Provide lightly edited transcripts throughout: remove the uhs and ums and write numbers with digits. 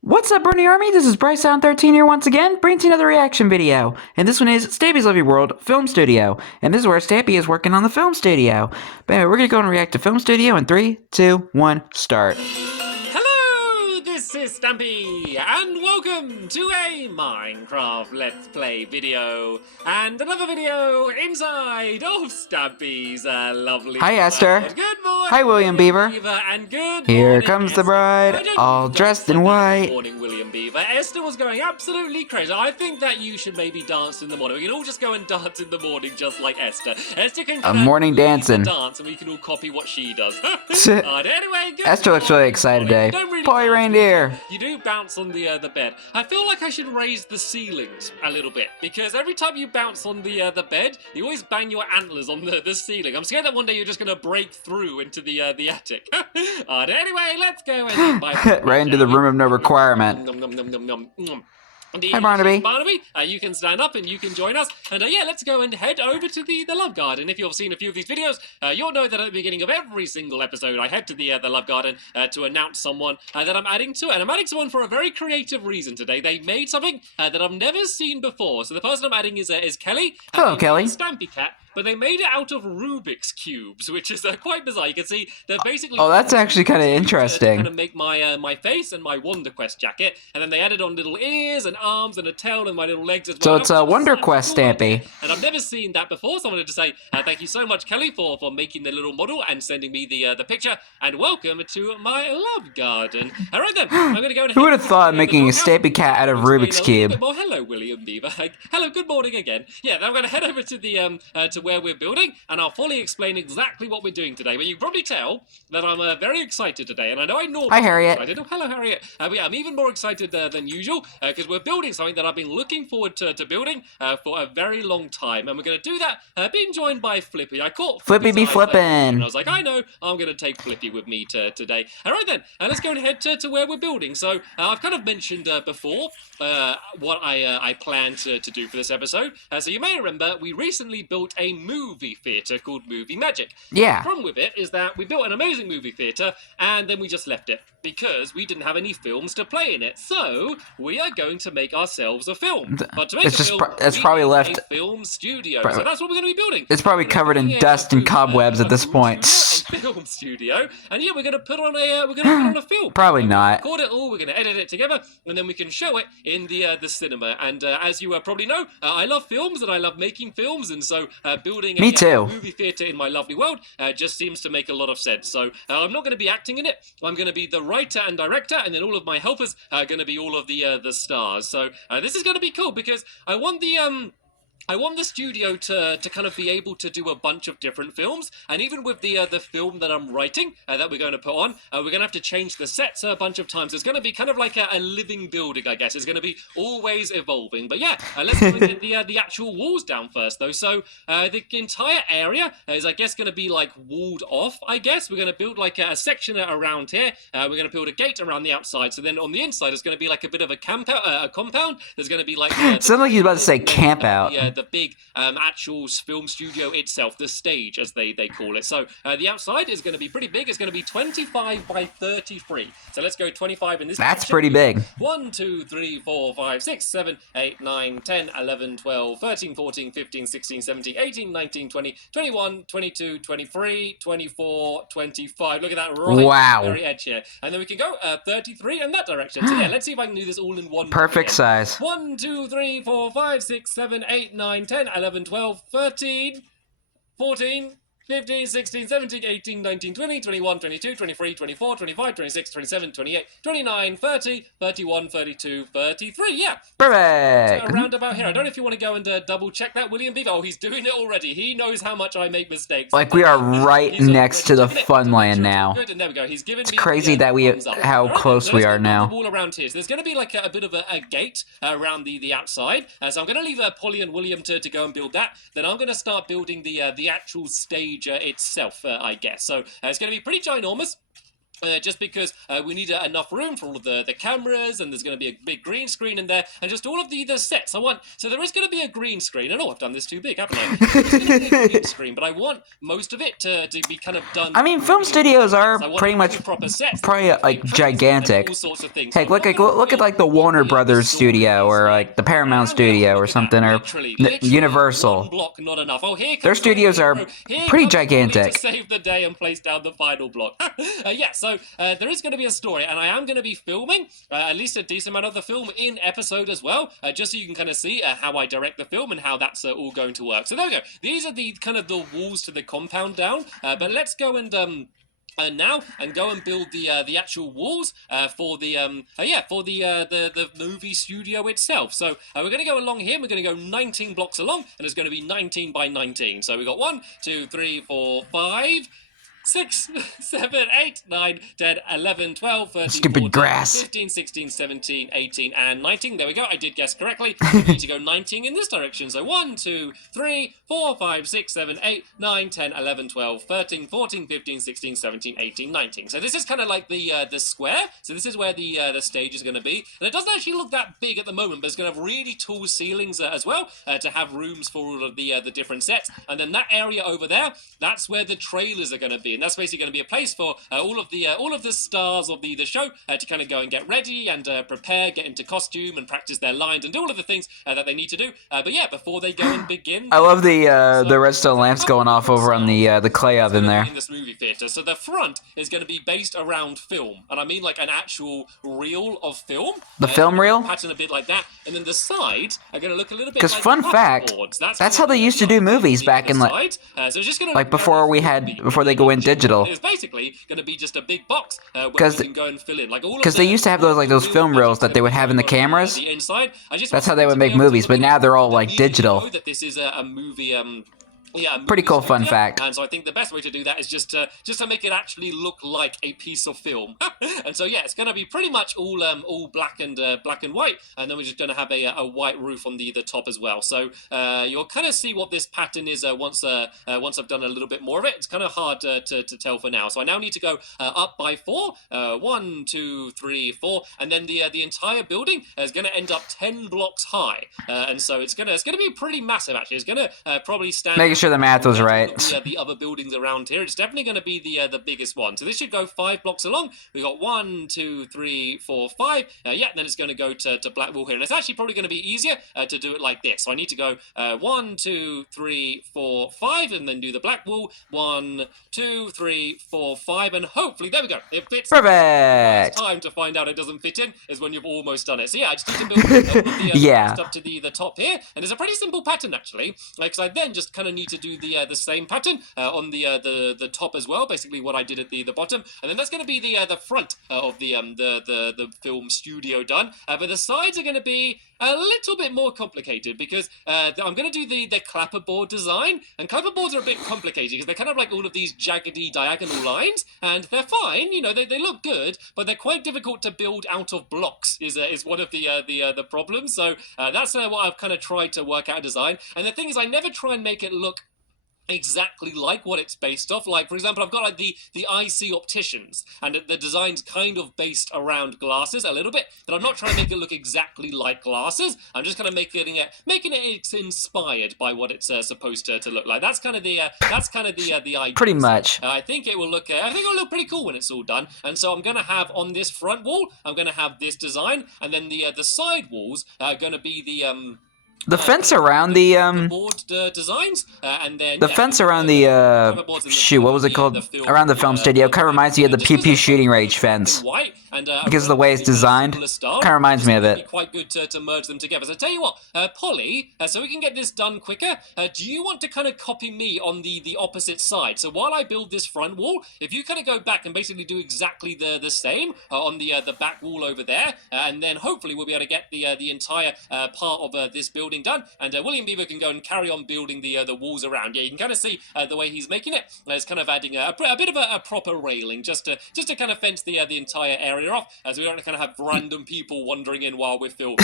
What's up, Brony Army? This is BryceAllen13 here once again, bringing you another reaction video. And this one is Stampy's Lovely World Film Studio. And this is where Stampy is working on the film studio. But anyway, we're going to go and react to Film Studio in 3, 2, 1, start. Hello, this is Stampy, and welcome to a Minecraft Let's Play video, and another video inside of Stampy's lovely Hi, Esther. world. Good morning, Hi, William Beaver. and good Here morning, comes the Esther. bride, I don't all go dressed for in that. white. Good morning, William Beaver. Esther was going absolutely crazy. I think that you should maybe dance in the morning. We can all just go and dance in the morning just like Esther. Esther can A morning dancing. dance, and we can all copy what she does. Anyway, good Esther looks really morning. excited You today. don't really Boy dance. reindeer. You do bounce on the bed. I feel like I should raise the ceilings a little bit, because every time you bounce on the bed, you always bang your antlers on the ceiling. I'm scared that one day you're just gonna break through into the attic. Anyway, let's go and eat my Right into the room of no requirement. Nom, nom, nom, nom, nom, nom. Hi, Barnaby. Barnaby, you can stand up and you can join us. And yeah, let's go and head over to the Love Garden. If you've seen a few of these videos, you'll know that at the beginning of every single episode, I head to the Love Garden to announce someone that I'm adding to it. And I'm adding someone for a very creative reason today. They made something that I've never seen before. So the person I'm adding is Kelly. Hello, Kelly. Stampy cat. But they made it out of Rubik's cubes, which is quite bizarre. You can see they're basically... Oh, that's actually kind of to interesting. kind of make my my face and my Wonder Quest jacket, and then they added on little ears and arms and a tail and my little legs as well. So it's a Wonder Quest Stampy. And I've never seen that before, so I wanted to say thank you so much, Kelly, for making the little model and sending me the picture, and welcome to my love garden. All right then, I'm going to go and... Who would have thought making a Stampy cat out of Rubik's Cube? Hello, William Beaver. Hello, good morning again. Yeah, I'm going to head over to the to where we're building, and I'll fully explain exactly what we're doing today. But you can probably tell that I'm very excited today, and I know I normally... Hi, Harriet. Excited. Oh, hello, Harriet. I'm even more excited than usual, because we're building something that I've been looking forward to building for a very long time, and we're going to do that being joined by Flippy. I caught Flippy be Flippy's eye flippin'. and I was like, I know, I'm going to take Flippy with me today. All right then, let's go and head to where we're building. So I've kind of mentioned before what I plan to do for this episode. So you may remember we recently built a movie theatre called Movie Magic. Yeah. The problem with it is that we built an amazing movie theatre and then we just left it because we didn't have any films to play in it. So we are going to make ourselves a film. But to make It's a just film, it's we probably need left. a film studio. So that's what we're going to be building. It's probably covered in dust and cobwebs at this point. A film studio, and yeah, we're going to put on a film. Probably not. Record it all. We're going to edit it together, and then we can show it in the cinema. And as you probably know, I love films and I love making films, and so building Me too. a movie theatre in my lovely world just seems to make a lot of sense. So I'm not going to be acting in it. I'm going to be the writer and director, and then all of my helpers are going to be all of the stars. So this is going to be cool because I want the studio to kind of be able to do a bunch of different films, and even with the film that I'm writing that we're going to put on, we're going to have to change the sets a bunch of times. It's going to be kind of like a living building, I guess. It's going to be always evolving. But yeah, let's go and get the actual walls down first, though. So the entire area is, I guess, going to be like walled off, I guess. We're going to build like a section around here. We're going to build a gate around the outside. So then on the inside, it's going to be like a bit of a compound. There's going to be like... Sounded like you were about to say camp out. The big actual film studio itself, the stage as they call it. So the outside is going to be pretty big. It's going to be 25 by 33. So let's go 25 in this That's section. pretty big. 1, 2, 3, 4, 5, 6, 7, 8, 9, 10, 11, 12, 13, 14, 15, 16, 17, 18, 19, 20, 21, 22, 23, 24, 25. Look at that right Wow. very edge here. And then we can go 33 in that direction. So yeah, let's see if I can do this all in one. Perfect size. 1, 2, 3, 4, 5, 6, 7, 8, 9, 10, 11, 12, 13, 14, 15, 16, 17, 18, 19, 20, 21, 22, 23, 24, 25, 26, 27, 28, 29, 30, 31, 32, 33. Yeah. Perfect. Around about here. I don't know if you want to go and double check that, William Beaver. Oh, he's doing it already. He knows how much I make mistakes. Like we are right He's next to the checking it. fun land Sure, now. good, and there we go. He's given It's me crazy the, that we thumbs up. how All right, close so we let's are go now. build the wall around here. So there's going to be like a bit of a gate around the outside. So I'm going to leave Polly and William to go and build that. Then I'm going to start building the actual stage itself, I guess. So it's going to be pretty ginormous. just because we need enough room for all of the cameras, and there's going to be a big green screen in there, and just all of the sets. So there is going to be a green screen. I know I've done this too big, haven't I? There is going to be a green screen, but I want most of it to be kind of done. I mean, film studios are I want pretty much proper sets, probably like gigantic. all sorts of things. Hey, look at like the Warner Brothers studio, or like the Paramount studio, or something, or Universal. One block, not enough. Oh, here comes Their studios are pretty gigantic. to save the day and place down the final block. Yeah, so there is going to be a story, and I am going to be filming at least a decent amount of the film in episode as well, just so you can kind of see how I direct the film and how that's all going to work. So there we go. These are the kind of the walls to the compound down, but let's go and now and go and build the actual walls for the movie studio itself. So we're going to go along here. We're going to go 19 blocks along, and it's going to be 19 by 19. So we got 1, 2, 3, 4, 5. 6, 7, 8, 9, 10, 11, 12, 13, Stupid 14, grass. 15, 16, 17, 18, and 19. There we go. I did guess correctly. We need to go 19 in this direction. So 1, 2, 3, 4, 5, 6, 7, 8, 9, 10, 11, 12, 13, 14, 15, 16, 17, 18, 19. So this is kind of like the square. So this is where the stage is going to be. And it doesn't actually look that big at the moment, but it's going to have really tall ceilings as well to have rooms for all of the different sets. And then that area over there, that's where the trailers are going to be. And that's basically going to be a place for all of the stars of the show to kind of go and get ready and prepare, get into costume and practice their lines and do all of the things that they need to do. But yeah, before they go and begin. I love the redstone lamps going off over on the clay oven there. In this movie theater, so the front is going to be based around film, and I mean like an actual reel of film. The film reel? Pattern a bit like that, and then the sides are going to look a little bit. Because like fun fact, that's how they used to do movies back in like before they go in digital. It's basically going to be just a big box where you can go and fill in like all of. Because they used to have those film reels that they would have in the cameras. The inside. That's how they would make movies, but now they're all like digital. That this is a movie. Pretty cool fun fact. And so I think the best way to do that is just to make it actually look like a piece of film. And so yeah, it's going to be pretty much all black and white, and then we're just going to have a white roof on the top as well. So you'll kind of see what this pattern is once I've done a little bit more of it. It's kind of hard to tell for now. So I now need to go up by 4. 1, 2, 3, 4, and then the entire building is going to end up 10 blocks high. And so it's gonna be pretty massive actually. It's going to probably stand. Making sure the math was right. The other buildings around here, it's definitely going to be the biggest one. So this should go 5 blocks along. We got 1, 2, 3, 4, 5. Yeah, then it's going to go to black wall here, and it's actually probably going to be easier to do it like this. So I need to go 1, 2, 3, 4, 5, and then do the black wall. 1, 2, 3, 4, 5, and hopefully there we go. It fits. Perfect. Time to find out it doesn't fit in is when you've almost done it. So yeah, I just need to build the up to the top here, and it's a pretty simple pattern actually. Because I then just kind of need to do the same pattern on the top as well. Basically, what I did at the bottom, and then that's going to be the front of the film studio done. But the sides are going to be a little bit more complicated because I'm going to do the clapperboard design, and clapperboards are a bit complicated because they're kind of like all of these jaggedy diagonal lines, and they're fine, you know, they look good, but they're quite difficult to build out of blocks. Is one of the problems. So that's what I've kind of tried to work out a design. And the thing is, I never try and make it look exactly like what it's based off. Like, for example, I've got like the IC opticians, and the design's kind of based around glasses a little bit, but I'm not trying to make it look exactly like glasses. I'm just kind of making it it's inspired by what it's supposed to look like. That's kind of the idea. Pretty much. I think it will look pretty cool when it's all done. And so I'm gonna have on this front wall, I'm gonna have this design, and then the side walls are gonna be the fence around the board designs, and then the fence around the what was it called? Around the film studio kind of reminds me of the pew pew shooting range fence. Because of the way it's designed, kind of reminds me of it. Quite good to merge them together. So tell you what, Polly, so we can get this done quicker. Do you want to kind of copy me on the opposite side? So while I build this front wall, if you kind of go back and basically do exactly the same on the back wall over there, and then hopefully we'll be able to get the entire part of this building done, and William Beaver can go and carry on building the walls around. Yeah, you can kind of see the way he's making it. It's kind of adding a bit of a proper railing just to kind of fence the entire area area off, as we don't kind of have random people wandering in while we're filming.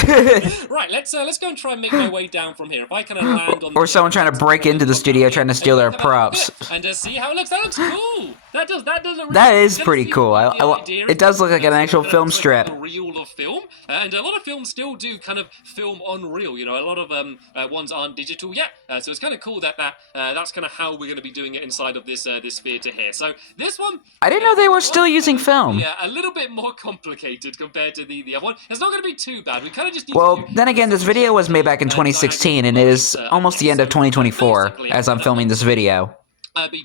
Right, let's go and try and make my way down from here. If I kind of land on Or someone trying to break into the studio trying to steal their have a look at props. it and see how it looks. That looks cool. That does look really That is cool. pretty See cool. what the idea It is. does look like an actual Kind of film looks strip. like a reel of film, and a lot of films still do kind of film on reel. You know, a lot of ones aren't digital yet, so it's kind of cool that that's kind of how we're going to be doing it inside of this this theater here. So this one, I didn't know they were still using film. Yeah, a little bit more complicated compared to the other one. It's not going to be too bad. We kind of just need Well, to then again, this video was made back in 2016, and it is almost the end of 2024 as I'm filming this video.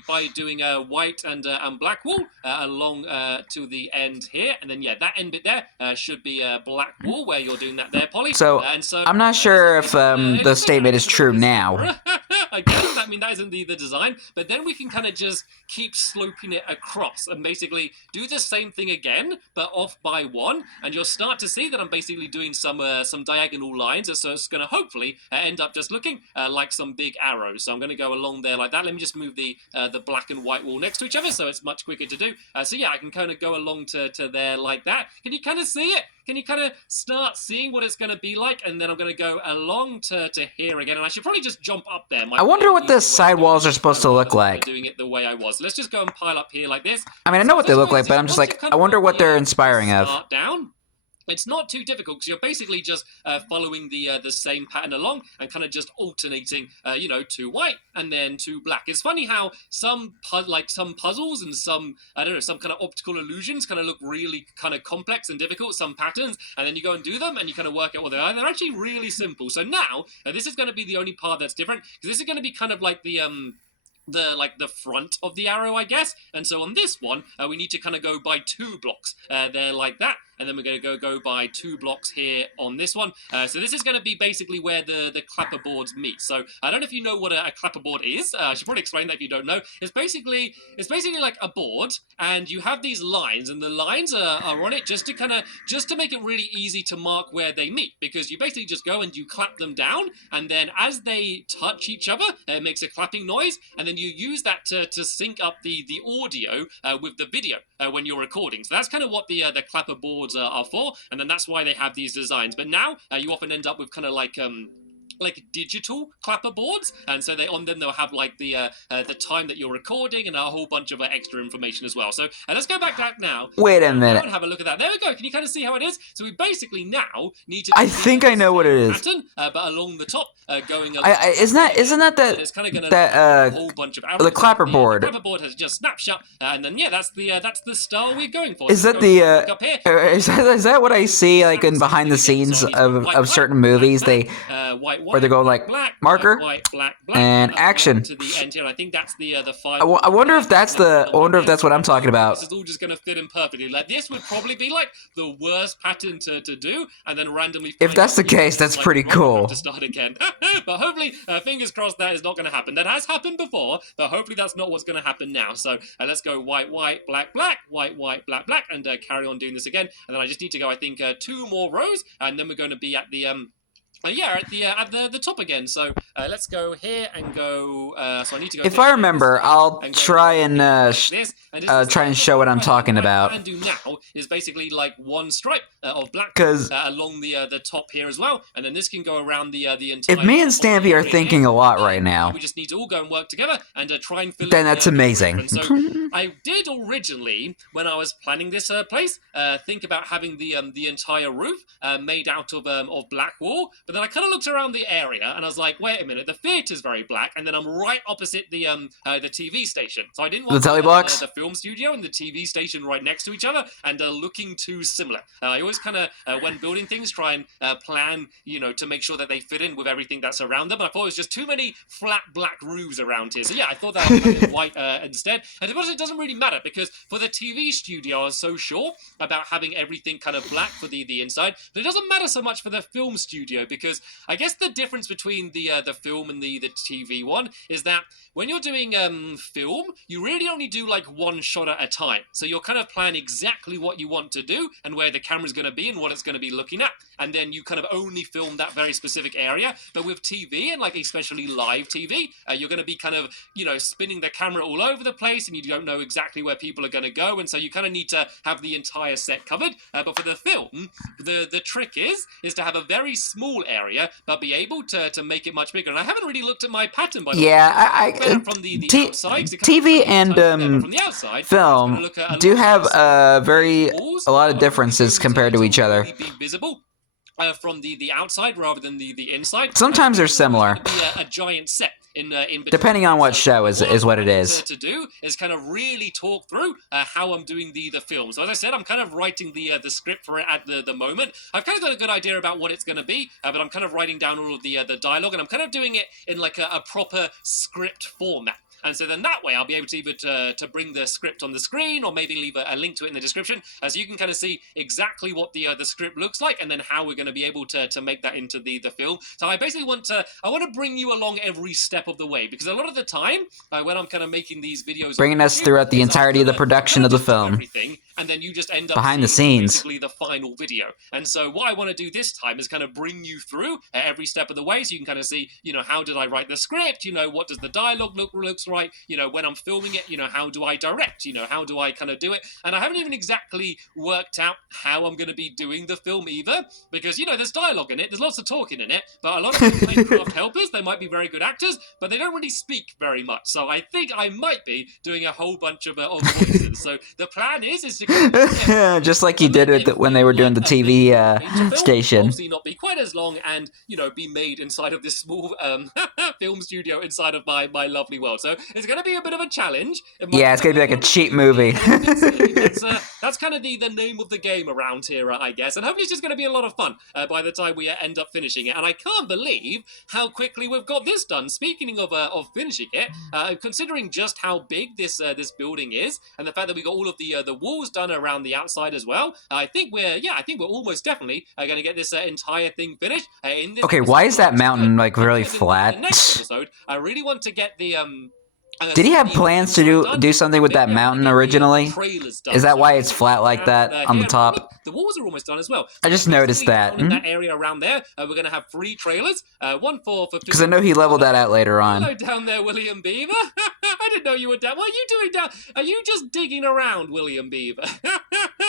By doing white and black wool along to the end here, and then that end bit there should be black wool where you're doing that there, Polly. So, I'm not sure if the statement is true now. I guess, I mean, that isn't the design, but then we can kind of just keep sloping it across and basically do the same thing again, but off by one, and you'll start to see that I'm basically doing some diagonal lines, so it's going to hopefully end up just looking like some big arrows. So I'm going to go along there like that. Let me just move the black and white wall next to each other, so it's much quicker to do. So yeah, I can kind of go along to there like that. Can you kind of see it? Can you kind of start seeing what it's going to be like? And then I'm going to go along to here again, and I should probably just jump up there. I wonder what the side walls are supposed to look like. Doing it the way I was. Let's just go and pile up here like this. I mean, I know what they look like, but I'm just like, I wonder what they're inspiring of. Start down. It's not too difficult because you're basically just following the same pattern along and kind of just alternating, you know, to white and then to black. It's funny how some puzzles and some, I don't know, some kind of optical illusions kind of look really kind of complex and difficult, some patterns, and then you go and do them and you kind of work out what they are. They're actually really simple. So now, this is going to be the only part that's different because this is going to be kind of like the front of the arrow, I guess. And so on this one, we need to kind of go by 2 blocks there like that. And then we're going to go by 2 blocks here on this one. So this is going to be basically where the clapperboards meet. So I don't know if you know what a clapperboard is. I should probably explain that if you don't know. It's basically like a board, and you have these lines, and the lines are on it just to make it really easy to mark where they meet, because you basically just go and you clap them down, and then as they touch each other, it makes a clapping noise, and then you use that to sync up the audio with the video when you're recording. So that's kind of what the clapperboards are for, and then that's why they have these designs. But now you often end up with kind of like digital clapperboards, and so on them they'll have like the time that you're recording and a whole bunch of extra information as well. So let's go back now. Wait a minute. And have a look at that. There we go. Can you kind of see how it is? So we basically now need to. I think I know what it is. Pattern, but along the top, going. Along isn't that it's kind of gonna that a whole bunch of the clapperboard? The clapperboard has just snapshot, and then that's the style we're going for. Is that is that what I see like in behind the scenes of certain movies? Where they go like black, marker white, black, and action. To the end here. I think that's the five. I wonder if that's what I'm talking about. This is all just going to fit in perfectly. Like this would probably be like the worst pattern to do, and then randomly. If that's the case, that's pretty cool. To start again, but hopefully, fingers crossed, that is not going to happen. That has happened before, but hopefully that's not what's going to happen now. So let's go white, white, black, black, white, white, black, black, and carry on doing this again. And then I just need to go, I think, 2 more rows, and then we're going to be at the at the top again. So let's go here and go. So I need to go. If I remember, I'll try and try and show what I'm talking about. What I can do now is basically like one stripe of black along the top here as well, and then this can go around the entire. If me and Stampy are thinking a lot right now, we just need to all go and work together and try and fill. Then that's amazing. So I did originally, when I was planning this place, think about having the entire roof made out of black wool. But then I kind of looked around the area and I was like, wait a minute, the theater's very black, and then I'm right opposite the TV station. So I didn't want the teleblocks, the film studio and the TV station right next to each other and looking too similar. I always kind of, when building things, try and plan, to make sure that they fit in with everything that's around them. And I thought it was just too many flat black roofs around here. So yeah, I thought that would be white instead. And to be honest, it doesn't really matter, because for the TV studio, I was so sure about having everything kind of black for the inside. But it doesn't matter so much for the film studio, because because I guess the difference between the film and the TV one is that when you're doing film, you really only do like one shot at a time. So you're kind of planning exactly what you want to do and where the camera's going to be and what it's going to be looking at, and then you kind of only film that very specific area. But with TV and like especially live TV, you're going to be kind of spinning the camera all over the place, and you don't know exactly where people are going to go, and so you kind of need to have the entire set covered. But for the film, the trick is to have a very small area, but be able to make it much bigger. And I haven't really looked at my pattern by the way. Yeah, From the outside, TV and from the outside, film do have a lot of differences compared to each other. Be visible. From the outside rather than the inside. Sometimes they're similar. Be a giant set in between. Depending on what show is what it is. To do is kind of really talk through how I'm doing the film. So as I said, I'm kind of writing the script for it at the moment. I've kind of got a good idea about what it's going to be, but I'm kind of writing down all of the dialogue, and I'm kind of doing it in like a proper script format. And so then that way I'll be able to either to bring the script on the screen or maybe leave a link to it in the description, so you can kind of see exactly what the script looks like and then how we're going to be able to make that into the film. So I basically want to bring you along every step of the way, because a lot of the time when I'm kind of making these videos, bringing us throughout the entirety of the production of the film. Everything, and then you just end up behind the scenes, basically the final video. And so what I want to do this time is kind of bring you through every step of the way, so you can kind of see, how did I write the script? What does the dialogue looks like? When I'm filming it, how do I direct? How do I kind of do it? And I haven't even exactly worked out how I'm going to be doing the film either, because there's dialogue in it, there's lots of talking in it, but a lot of people play craft helpers. They might be very good actors, but they don't really speak very much. So I think I might be doing a whole bunch of voices. So the plan is to just like you did with when they were doing the TV station. Obviously not be quite as long, and be made inside of this small film studio inside of my lovely world. So it's going to be a bit of a challenge. Yeah, it's going to be like a cheap movie. That's kind of the name of the game around here, I guess. And hopefully it's just going to be a lot of fun by the time we end up finishing it. And I can't believe how quickly we've got this done. Speaking of finishing it, considering just how big this building is, and the fact that we got all of the walls done around the outside as well, I think we're almost definitely going to get this entire thing finished. In this okay, why is that mountain like really flat? In the next episode, I really want to get the did he have plans to do something with that mountain originally? Is that why it's flat like that on the top? The walls are almost done as well. I just noticed that. In that area around there, we're going to have 3 trailers. One for because I know he leveled that out later on. Hello down there, William Beaver. I didn't know you were down. What are you doing down? Are you just digging around, William Beaver?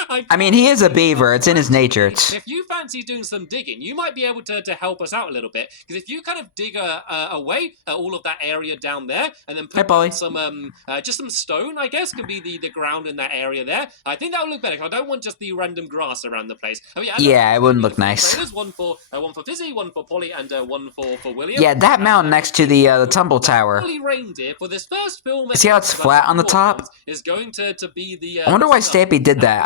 I mean, he is a beaver. It's in his nature. If you fancy doing some digging, you might be able to help us out a little bit. Because if you kind of dig away all of that area down there, and then put some just some stone, I guess, can be the ground in that area there. I think that would look better, because I don't want just the random grass around the place. Yeah, it wouldn't look nice. One for Fizzy, one for Polly, and one for William. Yeah, that mountain next to the tumble tower. Reindeer for this first film. See how it's flat on the top? Is going to be the. I wonder why Stampy did that.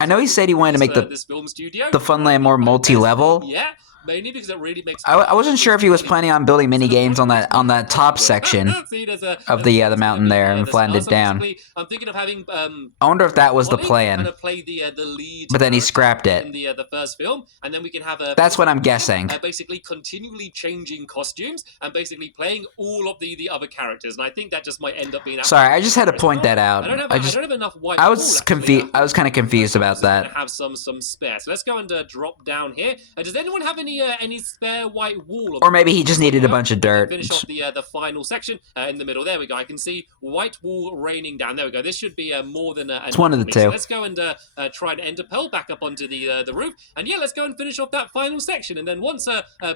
I know he said he wanted to make the Funland more multi-level. Yeah. Mainly because it really makes. I wasn't sure if he was planning on building mini games on that top section of the mountain there and flattened it down. I'm thinking of having. I wonder if that was the plan. Play the lead, but then he scrapped it in the first film, and then we can have a. That's what I'm guessing. Basically, continually changing costumes and basically playing all of the other characters, and I think that just might end up being. Sorry, I just had to point that out. I don't have enough white. I was confused. I was kind of confused about that. Have some spare. So let's go and drop down here. Does anyone have any spare white wall? Or maybe he just needed a bunch of dirt. Finish off the final section in the middle. There we go. I can see white wall raining down. There we go. This should be more than it's one of the two. So let's go and try and enter Pearl back up onto the roof. And yeah, let's go and finish off that final section. And then once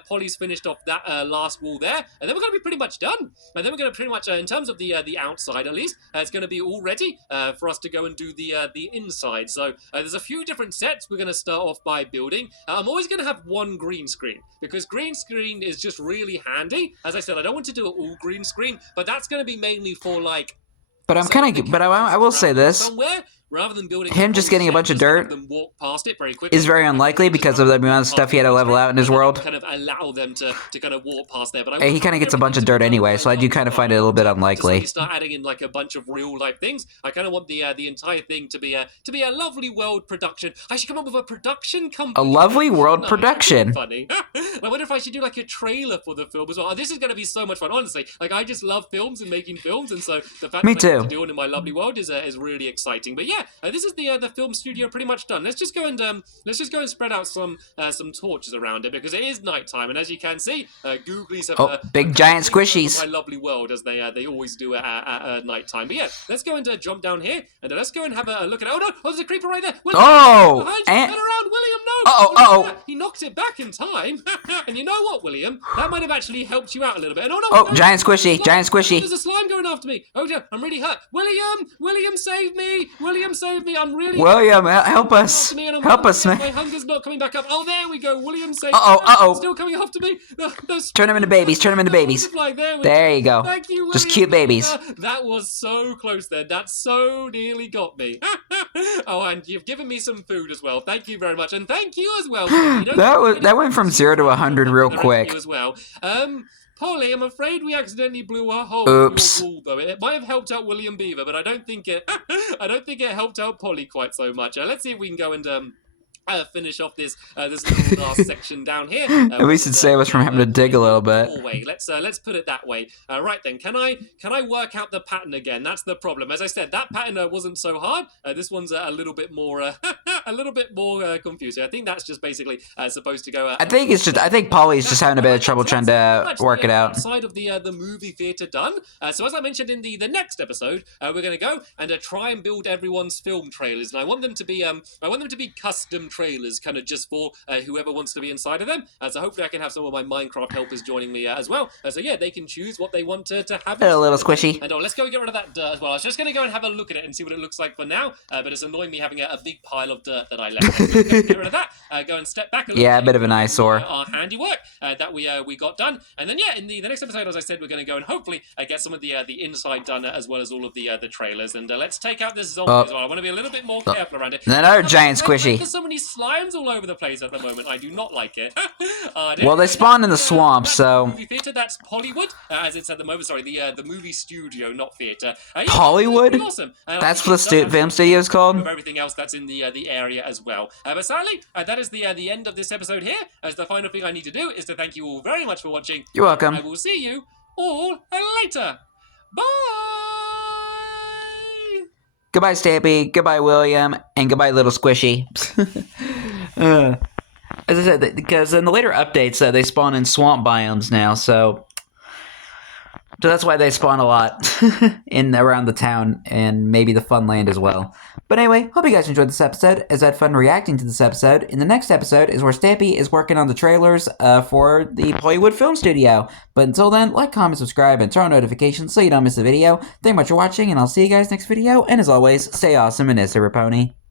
Polly's finished off that last wall there, and then we're going to be pretty much done. And then we're going to pretty much, in terms of the outside at least, it's going to be all ready for us to go and do the inside. So there's a few different sets we're going to start off by building. I'm always going to have one green screen, because green screen is just really handy. As I said, I don't want to do it all green screen, but that's going to be mainly for like. But I will say this. Somewhere, rather than building him just getting a bunch of dirt walk past it very quickly, is very unlikely because of the amount of stuff he had to level out in his world. Kind of allow them to kind of walk past there, but he kind of gets a bunch of dirt anyway, so I do kind of find it a little bit unlikely. So start adding in like a bunch of real life things. I kind of want the entire thing to be a lovely world production. I should come up with a production company. A lovely world production. Funny. I wonder if I should do like a trailer for the film as well. This is going to be so much fun, honestly. Like, I just love films and making films, and so the fact Me that I get too. to do it in my lovely world is really exciting. But yeah, this is the film studio pretty much done. Let's just go and spread out some torches around it, because it is nighttime, and as you can see, googlies have big giant squishies. my lovely world, as they always do at nighttime. But yeah, let's go and jump down here, and let's go and have a look at it. Oh no, there's a creeper right there. William, and turn around, William. No. Uh-oh. He knocked it back in time. And you know what, William? That might have actually helped you out a little bit. And no, giant squishy. There's a slime going after me. Oh dear, I'm really hurt. William, save me. William, save me. I'm really William, help us. Help us, man. My hunger's not coming back up. Oh, there we go. William, save me. Still coming after me. Turn them into babies. There you go. Thank you, William. Just cute babies. That was so close there. That so nearly got me. Oh, and you've given me some food as well. Thank you very much. And thank you as well. That went from 0 to 100 real quick. As well. Polly, I'm afraid we accidentally blew a hole Oops. in your wall, though. It might have helped out William Beaver, but I don't think it helped out Polly quite so much. Let's see if we can go and finish off this little last section down here. At least it'd save us from having to dig a little bit. Let's put it that way. Right then, can I work out the pattern again? That's the problem. As I said, that pattern wasn't so hard. This one's a little bit more confusing. I think that's just basically supposed to go. I think Polly's just having a bit of trouble trying to work it out. Side of the movie theater done. So as I mentioned in the next episode, we're going to go and try and build everyone's film trailers, and I want them to be custom trailers, kind of just for whoever wants to be inside of them. So hopefully I can have some of my Minecraft helpers joining me as well. So yeah, they can choose what they want to have. A little squishy. And let's go get rid of that dirt as well. I was just going to go and have a look at it and see what it looks like for now, but it's annoying me having a big pile of dirt that I left. So get rid of that. Go and step back a little. Yeah, a bit of an eyesore. Our handiwork that we got done. And then yeah, in the next episode, as I said, we're going to go and hopefully get some of the inside done, as well as all of the trailers. And let's take out this zombie as well. I want to be a little bit more careful around it. Another giant squishy. There's so many slimes all over the place at the moment. I do not like it. Well, they spawn in the swamp, so. Movie theater. That's Hollywood, as it's at the moment. Sorry, the movie studio, not theater. Yeah, Hollywood? Awesome. That's what the film studio is called. Of everything else that's in the area as well. But sadly, that is the end of this episode here. As the final thing I need to do is to thank you all very much for watching. You're welcome. I will see you all later. Bye. Goodbye, Stampy. Goodbye, William. And goodbye, little squishy. As I said, because in the later updates, they spawn in swamp biomes now, so that's why they spawn a lot around the town and maybe the fun land as well. But anyway, hope you guys enjoyed this episode, as I had fun reacting to this episode. In the next episode is where Stampy is working on the trailers for the Hollywood Film Studio. But until then, like, comment, subscribe, and turn on notifications so you don't miss a video. Thank you much for watching, and I'll see you guys next video. And as always, stay awesome and S8EP58.